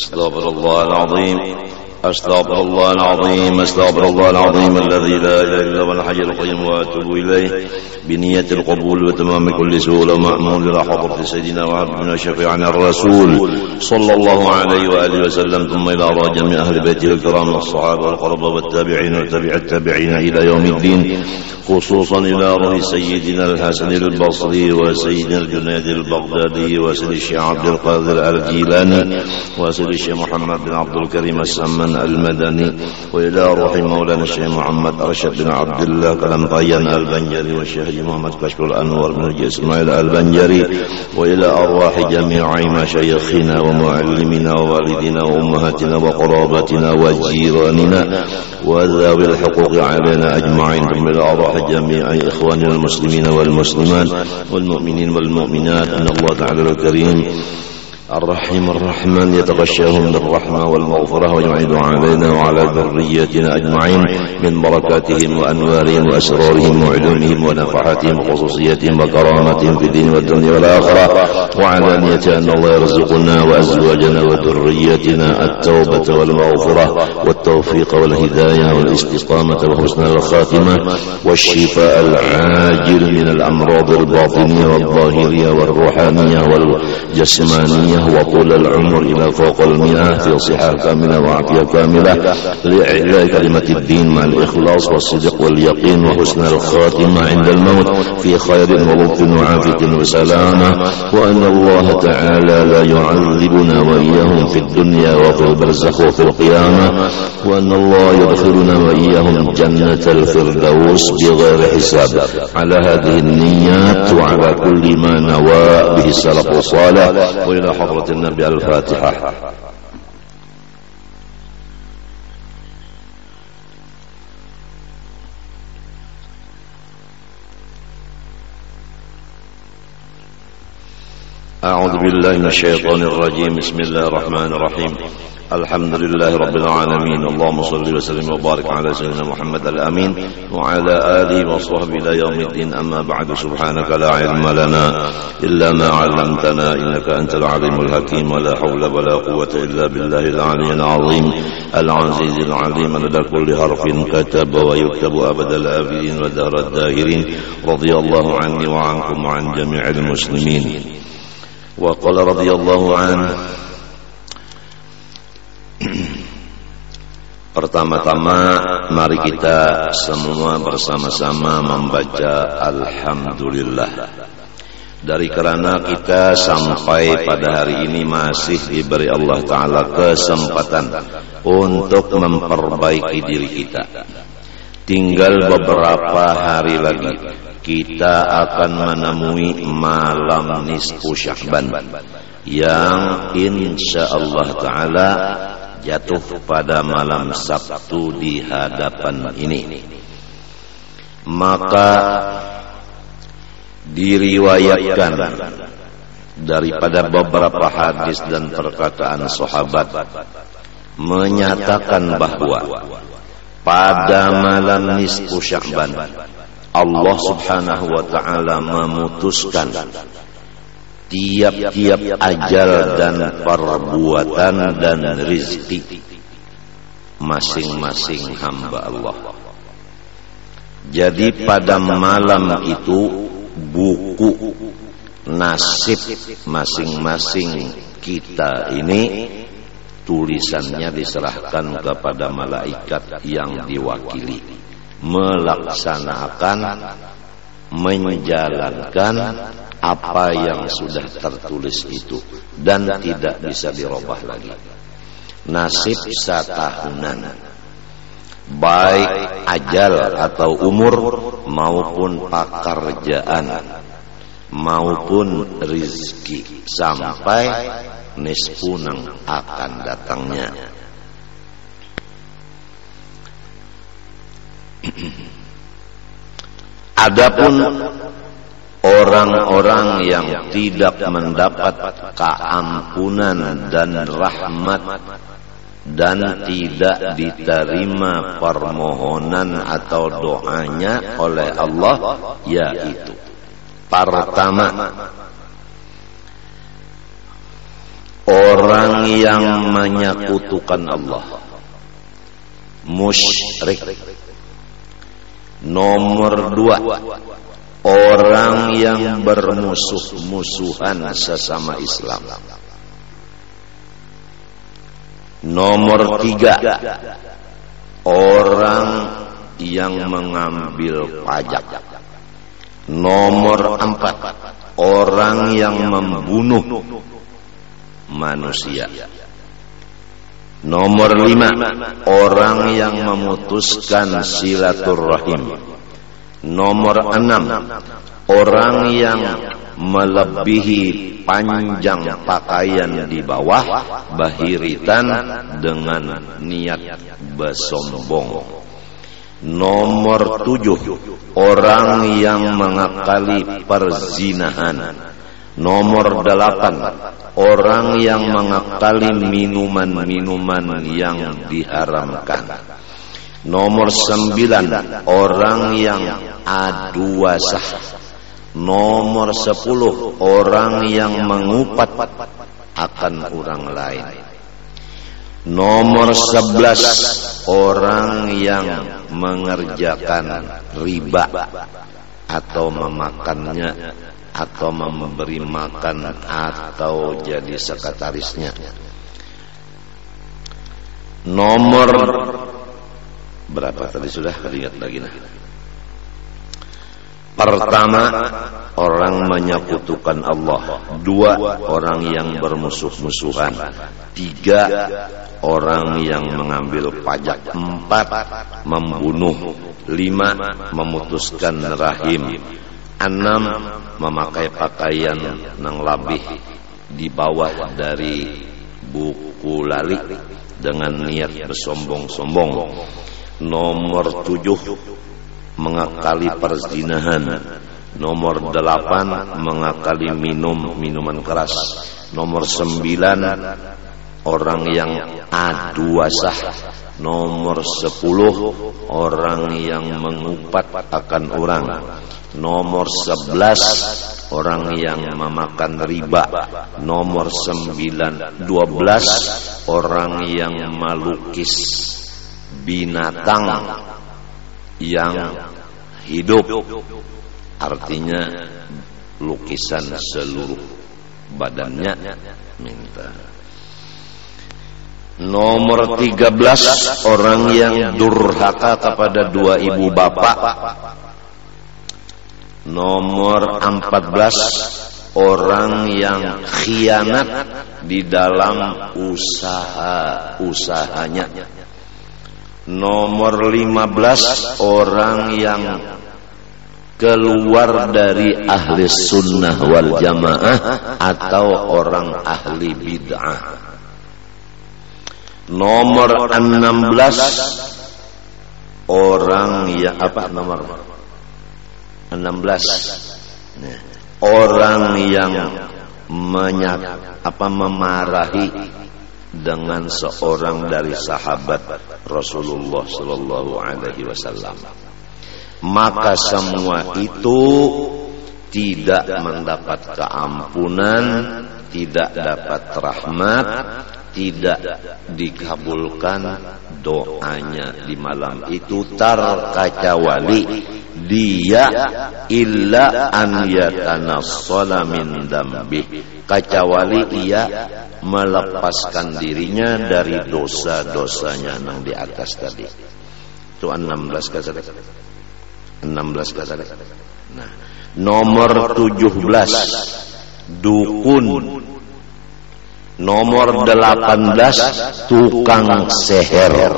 أستغفر الله العظيم أستغفر الله العظيم أستغفر الله العظيم الذي لا إله إلا هو الحي القيوم وأتوب إليه بنية القبول وتمام كل سؤال ومأمون إلى حضرة سيدنا وحبيبنا شفيعنا الرسول صلى الله عليه وآله وسلم ثم إلى أرواح جميع أهل بيته الكرام الصحابة والقرابة والتابعين وتابع التابعين إلى يوم الدين خصوصا إلى روح سيدنا الحسن البصري وسيدنا الجنيد البغدادي وسيد الشيخ عبد القادر الجيلاني وسيد الشيخ محمد بن عبد الكريم السمن المدني وإلى روح مولانا الشيخ محمد أرشد بن عبد الله كلمطيان البنجري والشيخ محمد كشف الأنور بن إسماعيل البنجري وإلى أرواح جميع مشايخنا ومعلمنا ووالدنا وأمهاتنا وقرابتنا وجيراننا وذوي الحقوق علينا أجمعين ثم إلى أرواح جميع إخواننا المسلمين والمسلمات والمؤمنين والمؤمنات أن الله تعالى الكريم الرحيم الرحمن يتغشاهم بالرحمة والمغفرة ويعيد علينا وعلى ذريتنا أجمعين من بركاتهم وأنوارهم وأسرارهم وعلومهم ونفحاتهم وخصوصياتهم وكراماتهم في الدين والدنيا والآخرة وعلانية أن الله يرزقنا وأزواجنا وذريتنا التوبة والمغفرة والتوفيق والهداية والاستقامة وحسن الخاتمة والشفاء العاجل من الأمراض الباطنية والظاهرية والروحانية والجسمانية وطول العمر إلى فوق 100 في صحة كاملة وعافية كاملة لإعلاء كلمة الدين مع الإخلاص والصدق واليقين وحسن الخاتمة عند الموت في خير ولطف وعافية وسلامة وأن الله تعالى لا يعذبنا وإياهم في الدنيا وفي البرزخ وفي القيامة وأن الله يدخلنا وإياهم جنة الفردوس بغير حساب على هذه النيات وعلى كل ما نوى به السلف الصالح وإلى حضرة النبي الفاتحة. أعوذ بالله من الشيطان الرجيم بسم الله الرحمن الرحيم الحمد لله رب العالمين اللهم صل وسلم وبارك على سيدنا محمد الأمين وعلى آله وصحبه إلى يوم الدين أما بعد سبحانك لا علم لنا إلا ما علمتنا إنك أنت العليم الحكيم ولا حول ولا قوة إلا بالله العلي العظيم العزيز العليم لدى كل حرف كتب ويكتب أبد الآبدين ودهر الداهرين رضي الله عني وعنكم وعن جميع المسلمين. وقال رضي الله عنه. Pertama-tama mari kita semua bersama-sama membaca Alhamdulillah. Dari karena kita sampai pada hari ini masih diberi Allah Ta'ala kesempatan untuk memperbaiki diri kita. Tinggal beberapa hari lagi kita akan menemui malam nisfu Sya'ban yang insyaallah Ta'ala jatuh pada malam Sabtu di hadapan ini. Maka diriwayatkan daripada beberapa hadis dan perkataan sahabat menyatakan bahwa pada malam nisfu Sya'ban Allah Subhanahu wa Ta'ala memutuskan tiap-tiap ajal dan perbuatan dan rizki masing-masing hamba Allah. Jadi pada malam itu buku nasib masing-masing kita ini tulisannya diserahkan kepada malaikat yang diwakili melaksanakan menjalankan apa yang sudah tertulis itu dan tidak bisa dirubah lagi. Nasib satahunan, baik ajal atau umur maupun pekerjaan maupun rizki sampai nisfunang akan datangnya. Adapun orang-orang yang tidak mendapat keampunan dan rahmat dan tidak diterima permohonan atau doanya oleh Allah, yaitu pertama, orang orang yang menyekutukan Allah, musyrik. Nomor 2, orang yang bermusuh-musuhan sesama Islam. Nomor 3, orang yang mengambil pajak. Nomor 4, orang yang membunuh manusia. Nomor 5, orang yang memutuskan silaturahim. Nomor 6, orang yang melebihi panjang pakaian di bawah bahiritan dengan niat bersombong. Nomor 7, orang yang mengakali perzinahan. Nomor 8, orang yang mengakali minuman-minuman yang diharamkan. Nomor 9, orang yang adu wasah. Nomor 10, orang yang mengupat akan orang lain. Nomor 11, orang yang mengerjakan riba atau memakannya, atau memberi makan, atau jadi sekretarisnya. Nomor berapa tadi sudah lihat lagi nah. Pertama, orang menyekutukan Allah. 2, orang yang bermusuh-musuhan. 3, orang yang mengambil pajak. 4, membunuh. 5, memutuskan rahim. 6, memakai pakaian nang labih di bawah dari buku lali dengan niat bersombong-sombong. Nomor 7, mengakali perzinahan. Nomor 8, mengakali minuman keras. Nomor 9, orang yang adu wasah. Nomor 10, orang yang mengupat akan orang. Nomor 11, orang yang memakan riba. Nomor 12, orang yang melukis binatang yang hidup, artinya lukisan seluruh badannya minta. Nomor 13, orang yang durhaka kepada 2 ibu bapak. Nomor 14, orang yang khianat di dalam usahanya. Nomor 15, orang yang keluar dari ahli sunnah wal jamaah atau orang ahli bid'ah. Nomor 16, orang yang nomor 16, orang yang memarahi dengan seorang dari sahabat Rasulullah sallallahu alaihi wasallam. Maka semua itu tidak mendapat keampunan, tidak dapat rahmat, tidak dikabulkan doanya di malam itu, terkecuali dia illa an yatanassala min dambi, kecuali ia melepaskan dirinya dari dosa-dosanya yang di atas tadi. Itu 16 kata. 16 kata. Nah, nomor 17, dukun. Nomor 18, tukang seher.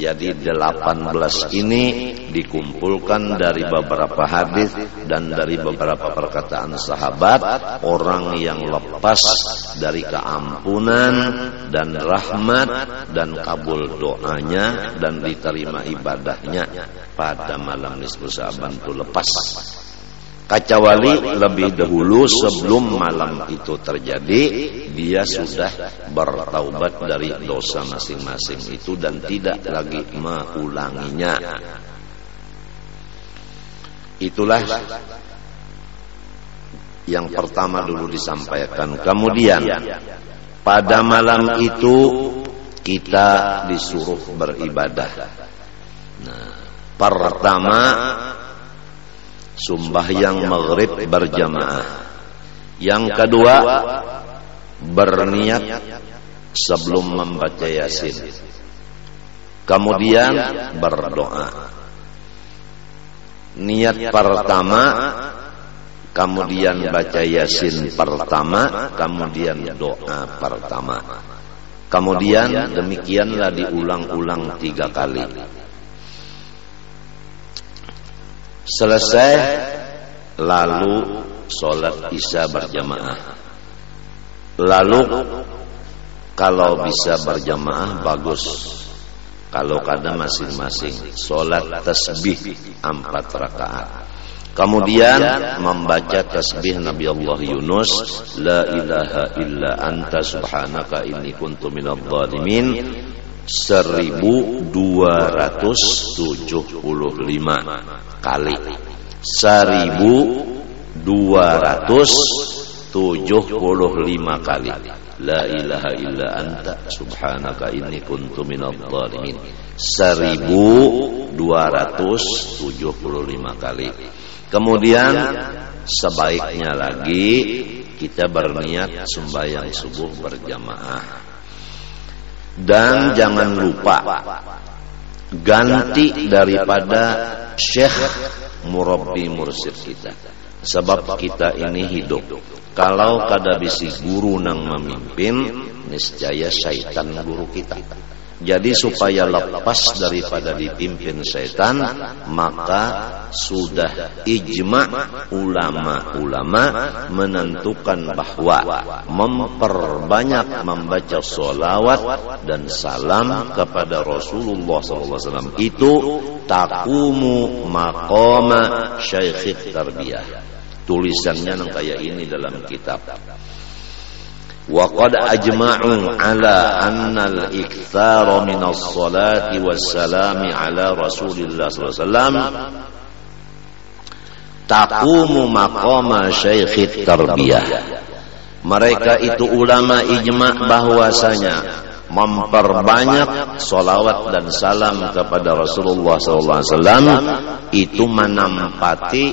Jadi 18 ini dikumpulkan dari beberapa hadis dan dari beberapa perkataan sahabat, orang yang lepas dari keampunan dan rahmat dan kabul doanya dan diterima ibadahnya pada malam nisfu Sa'ban itu lepas. Kecuali lebih dahulu sebelum malam itu terjadi, dia sudah bertaubat dari dosa masing-masing itu dan tidak lagi mengulanginya. Itulah yang pertama dulu disampaikan. Kemudian pada malam itu kita disuruh beribadah. Nah, pertama sembahyang maghrib berjamaah. Yang kedua berniat sebelum membaca Yasin. Kemudian berdoa. Niat pertama, kemudian baca Yasin pertama, kemudian doa pertama. Kemudian demikianlah diulang-ulang 3 kali. Selesai, lalu sholat isya berjamaah. Lalu kalau bisa berjamaah bagus. Kalau kada masing-masing sholat tasbih 4 rakaat. Kemudian membaca tasbih Nabi Allah Yunus, la ilaha illa anta subhanaka inni kuntu minadh dhalimin, 1275 kali. 1275 kali. La ilaha illa anta subhanaka inni kuntu minadh dhalimin. 1275 kali. Kemudian sebaiknya lagi kita berniat sembahyang subuh berjamaah. Dan jangan lupa ganti daripada syekh murabbi mursyid kita. Sebab kita ini hidup. Kalau kada bisi guru nang memimpin, niscaya syaitan guru kita. Jadi supaya lepas daripada dipimpin syaitan, maka sudah ijma ulama-ulama menentukan bahwa memperbanyak membaca sholawat dan salam kepada Rasulullah SAW itu taqumu maqama syaikhit tarbiyah. Tulisannya nang kayak ini dalam kitab. Wa qad ajma'u ala anna al-iktsara min as-salati was-salami ala Rasulillah sallallahu alaihi wasallam taqumu maqama syaikhit tarbiyah. Mereka itu ulama ijma' bahwasanya memperbanyak salawat dan salam kepada Rasulullah sallallahu alaihi wasallam itu menempati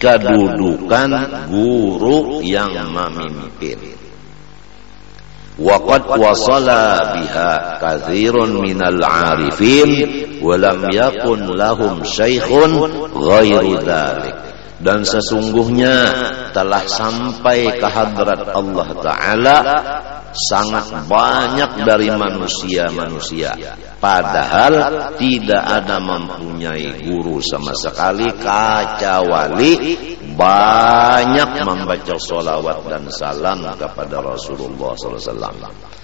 kedudukan guru yang memimpin. Waqad wasala biha katsirun minal 'arifin wa lam yakun lahum syaikhun ghairu dzalik. Dan sesungguhnya telah sampai ke hadrat Allah Ta'ala sangat banyak dari manusia-manusia, padahal tidak ada mempunyai guru sama sekali kecuali banyak membaca sholawat dan salam kepada Rasulullah SAW.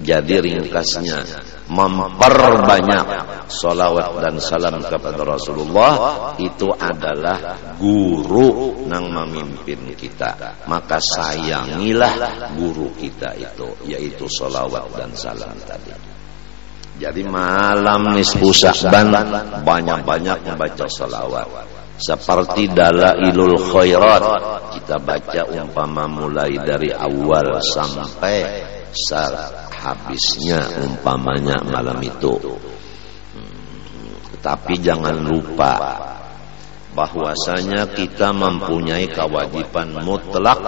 Jadi ringkasnya, memperbanyak sholawat dan salam kepada Rasulullah itu adalah guru nang memimpin kita. Maka sayangilah guru kita itu, yaitu sholawat dan salam tadi. Jadi malam nisfu Sya'ban banyak-banyak membaca sholawat. Seperti Dalailul Khairat, kita baca umpama mulai dari awal sampai habisnya umpamanya malam itu. Tapi jangan lupa bahwasanya kita mempunyai kewajiban mutlak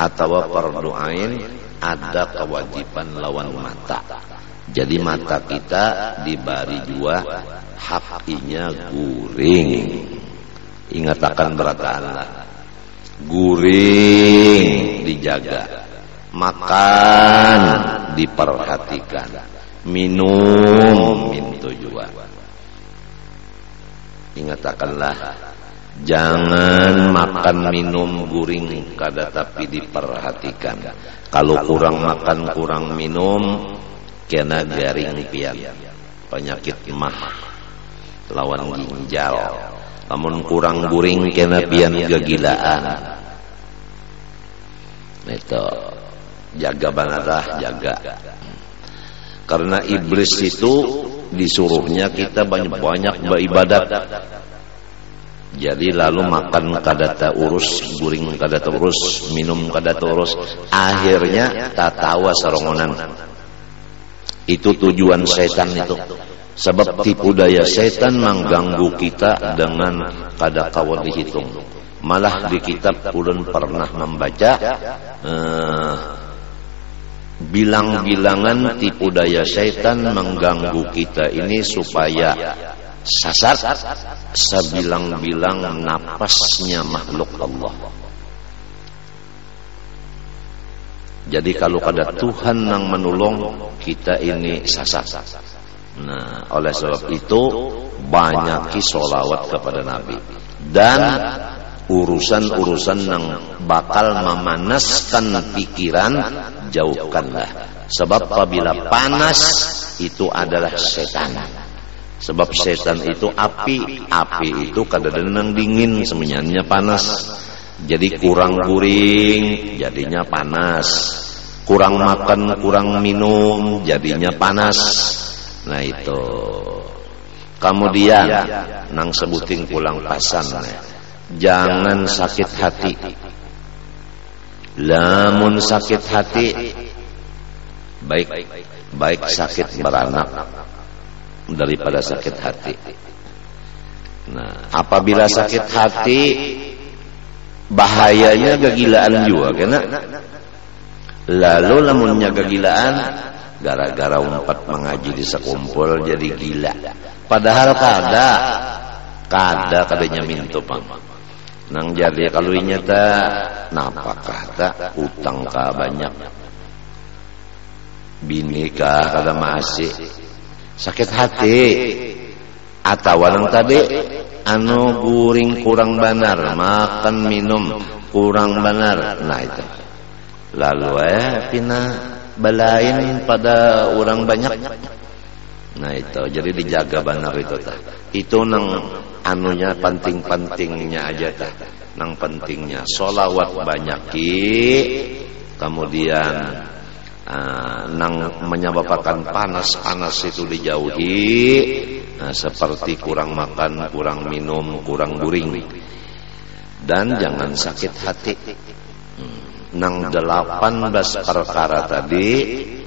atau fardu ain, ada kewajiban lawan mata. Jadi mata kita diberi 2 hakinya guring. Ingat akan berataanlah. Guring dijaga. Makan diperhatikan, minum itu juga. Ingatkanlah, jangan makan minum guring kada tapi diperhatikan. Kalau kurang makan kurang minum kena garing pian, penyakit mah lawan ginjal. Namun kurang guring kena pian kegilaan. Itu jaga banarah, jaga. Karena iblis itu disuruhnya kita banyak-banyak beribadat. Jadi lalu makan kada urus, guring kada urus, minum kada urus, akhirnya tatawa sarongonan. Itu tujuan setan itu. Sebab tipu daya setan mengganggu kita dengan kada kawan dihitung. Malah di kitab ulun pernah membaca bilang-bilangan tipu daya setan mengganggu kita ini supaya sasar sebilang-bilang napasnya makhluk Allah. Jadi kalau kada Tuhan yang menolong kita ini sasar. Nah, oleh sebab itu banyaki sholawat kepada Nabi dan urusan-urusan yang bakal memanaskan pikiran jauhkanlah. Sebab apabila panas itu adalah setan. Sebab setan itu api itu kadang-kadang dingin, semuanya panas. Jadi kurang guring, jadinya panas. Kurang makan, kurang minum, jadinya panas. Nah itu. Kemudian nang sebuting pulang pasan, jangan sakit hati. Lamun sakit hati, baik sakit beranak daripada sakit hati. Nah, apabila sakit hati, bahayanya kegilaan juga, kena. Lalu lamunnya kegilaan, gara-gara umpat mengaji di sekumpul jadi gila. Padahal kadanya mintu pang. Nang jadi kalau nyata, napa kata utang ka banyak, bini ka kada masih. Sakit hati atau nang tadi guring kurang benar, makan minum kurang benar. Nah itu lalu pina balain pada orang banyak. Nah itu jadi dijaga benar itu tah. Itu nang anunya pentingnya aja tah. Nang pentingnya sholawat banyaki, kemudian nang menyebabkan panas itu dijauhi, seperti kurang makan, kurang minum, kurang guring, dan jangan sakit hati. Nang 18 perkara tadi,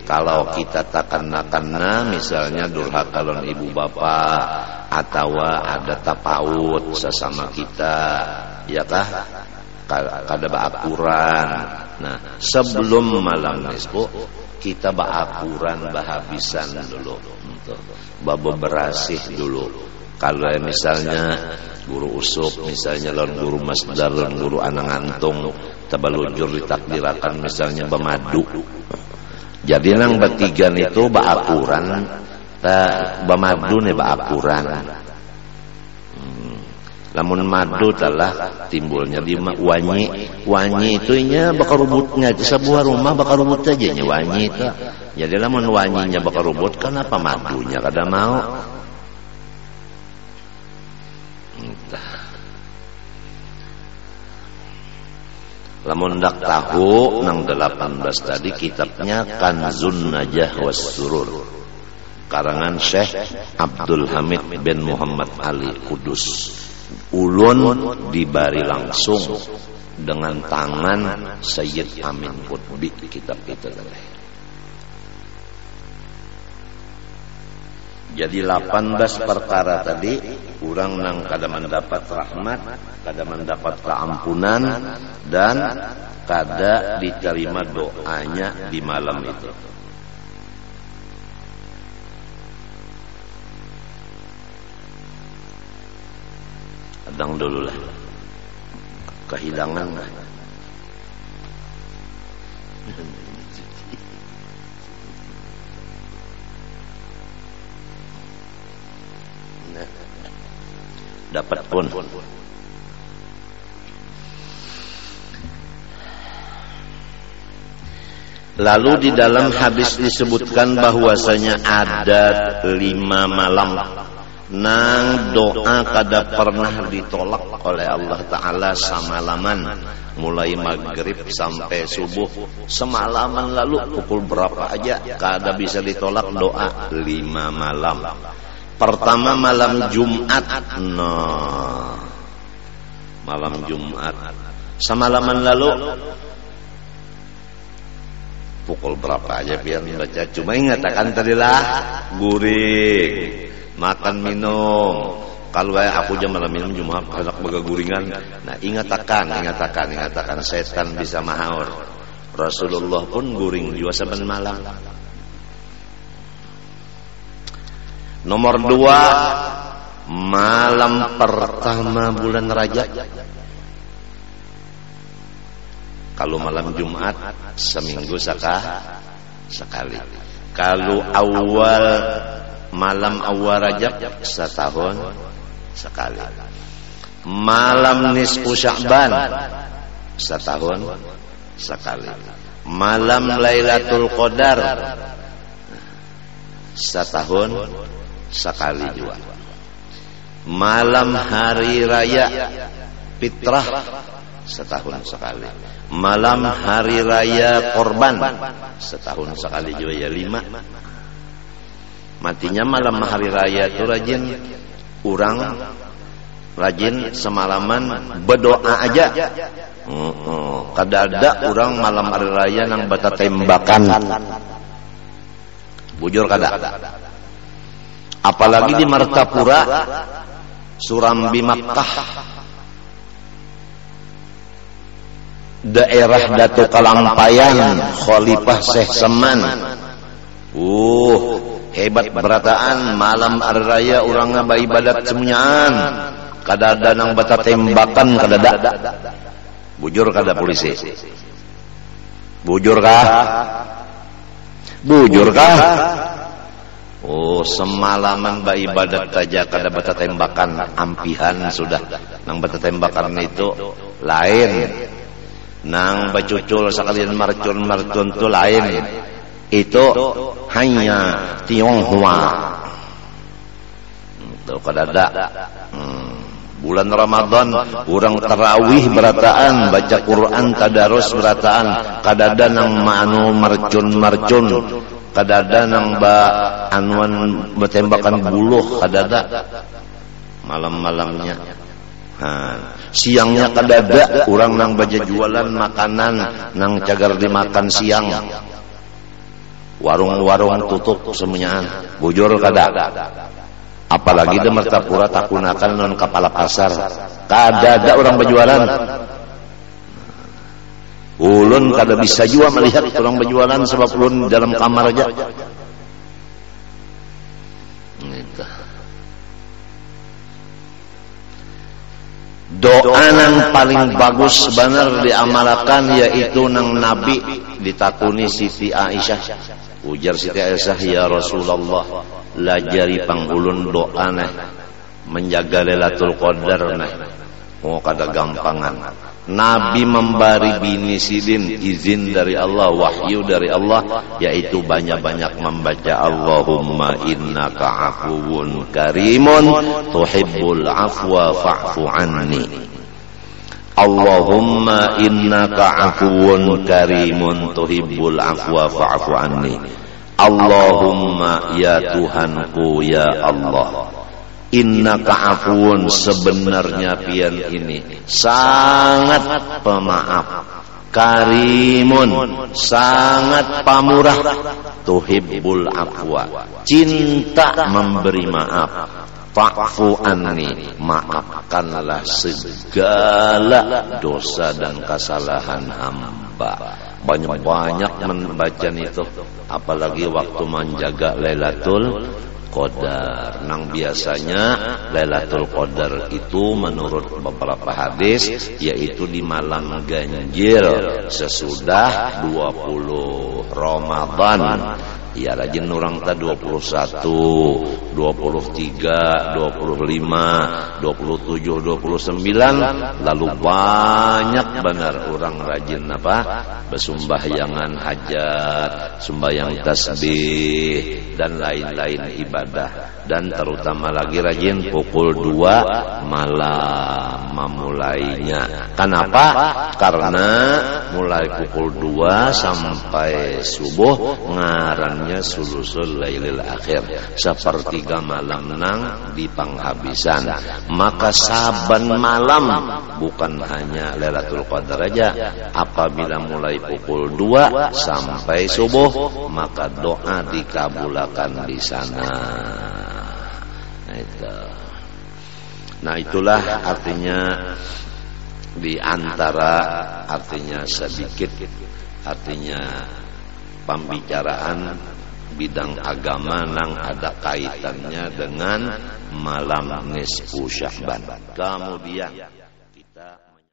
kalau kita tak kena misalnya durhaka lawan ibu bapak atau ada tapaut sesama kita, ya kah? Kada baakuran. Nah, sebelum malam nisfu kita baakuran bahabisan dulu. Babo berasih dulu. Kalau misalnya guru usuk, misalnya lawan guru masdar, lawan guru anang antung, tabalujur ditakdirakan misalnya bemadu. Jadi nang betigan itu baakuran, bemadu nih baakuran. Lamun madu telah timbulnya di wanyi itu nya bakal rubutnya sebuah rumah bakal rubut aja nya wanyi itu. Jadi lamun wanyinya bakal rubut, kenapa madunya kada mau? Entah. Lamun dak tahu nang 18 tadi kitabnya Kanzun Najah was Surur, karangan Syekh Abdul Hamid bin Muhammad Ali Kudus. Ulun dibari langsung dengan tangan Sayyid Amin Qutbi kitab kita tadi. Jadi 18 perkara tadi kurang nang kada mendapat rahmat, kada mendapat keampunan, dan kada diterima doanya di malam itu. Adang dulu lah, kehilangan lah. Dapat pun. Lalu di dalam hadis disebutkan bahwasanya ada 5 malam nang doa kada pernah ditolak oleh Allah Ta'ala semalaman, mulai maghrib sampai subuh, semalaman. Lalu pukul berapa aja kada bisa ditolak doa 5 malam. Pertama malam Jumat, malam Jumat. Semalaman lalu pukul berapa aja biar baca. Cuma ingat akan tadilah guring, makan minum. Kalau aku jam malam minum Jumat anak bagaguringan. Nah ingat akan setan bisa mahaur. Rasulullah pun guring juga saben malam. Nomor 2, malam pertama bulan Rajab. Kalau malam Jumat seminggu sekali. Kalau malam awal Rajab setahun sekali. Malam nisfu Sya'ban setahun sekali. Malam Lailatul Qadar setahun sekali juga. Malam hari raya Fitrah setahun sekali. Malam hari raya Korban setahun sekali juga ya 5. Matinya malam hari raya itu rajin semalaman berdoa aja. Kadada orang malam hari raya nang bata tembakan. Bujur kada. Apalagi di Martapura, Surambi Makkah, daerah Datuk Kalampayan, Khalifah Syekh Seman. Hebat berataan malam hari raya orang ngaba ibadat semuanyaan. Kadada nang bata tembakan kadada. Bujur kada polisi? Bujur kah? Semalaman ba ibadat saja kada bata tembakan ampihan sudah. Nang bata tembakan itu lain. Nang bacucul sekalian marcun tu lain. Itu hanya Tionghoa. Itu kadada. Bulan Ramadan orang tarawih berataan, baca Quran tadarus berataan, kadada nang manu marcun, kadada nang anuan bertembakan buluh, kadada malam-malamnya. Siangnya kadada orang nang baca jualan makanan nang cagar dimakan siang. Warung-warung tutup semuanya. Bujur kada. Apalagi di Martapura takunakan non kepala pasar. Kadada orang berjualan. Ulun kada bisa juga melihat orang berjualan sebab ulun dalam kamar aja. Doa yang paling bagus benar diamalkan yaitu nang Nabi ditakuni Siti Aisyah. Ujar Siti Aisyah, ya Rasulullah, lajari pangulun doa neh menjaga Lailatul Qadar neh. Kada gampangan. Nabi memberi bini sidin izin dari Allah, wahyu dari Allah, yaitu banyak-banyak membaca Allahumma innaka afuwun karimun tuhibbul afwa fa'fu anni. Allahumma innaka afuwun karimun tuhibbul afwa fa'fu anni. Allahumma ya Tuhanku ya Allah, innaka afuwun, sebenarnya pian ini sangat pemaaf, karimun, sangat pamurah, tuhibbul afwa, cinta memberi maaf, fa'fu anni, maafkanlah segala dosa dan kesalahan hamba. Banyak-banyak membaca itu, apalagi waktu menjaga Lailatul Qadar. Nang biasanya Lailatul Qadar itu menurut beberapa hadis yaitu di malam ganjil sesudah 20 Ramadan. Ya rajin orang ta 21, 23, 25, 27, 29, lalu banyak benar orang rajin bersembahyangan hajat, sembahyang tasbih dan lain-lain ibadah, dan terutama lagi rajin pukul 2 malam memulainya. Kenapa? Karena mulai pukul 2 sampai subuh ngaran kurangnya sulusul lailil akhir, sepertiga malam nang di penghabisan. Maka saban malam, bukan hanya Lailatul Qadar aja, apabila mulai pukul 2 sampai subuh, maka doa dikabulkan di sana. Nah itulah artinya, di antara artinya sedikit, artinya pembicaraan bidang agama nang ada kaitannya dengan malam nisfu Sya'ban. Kemudian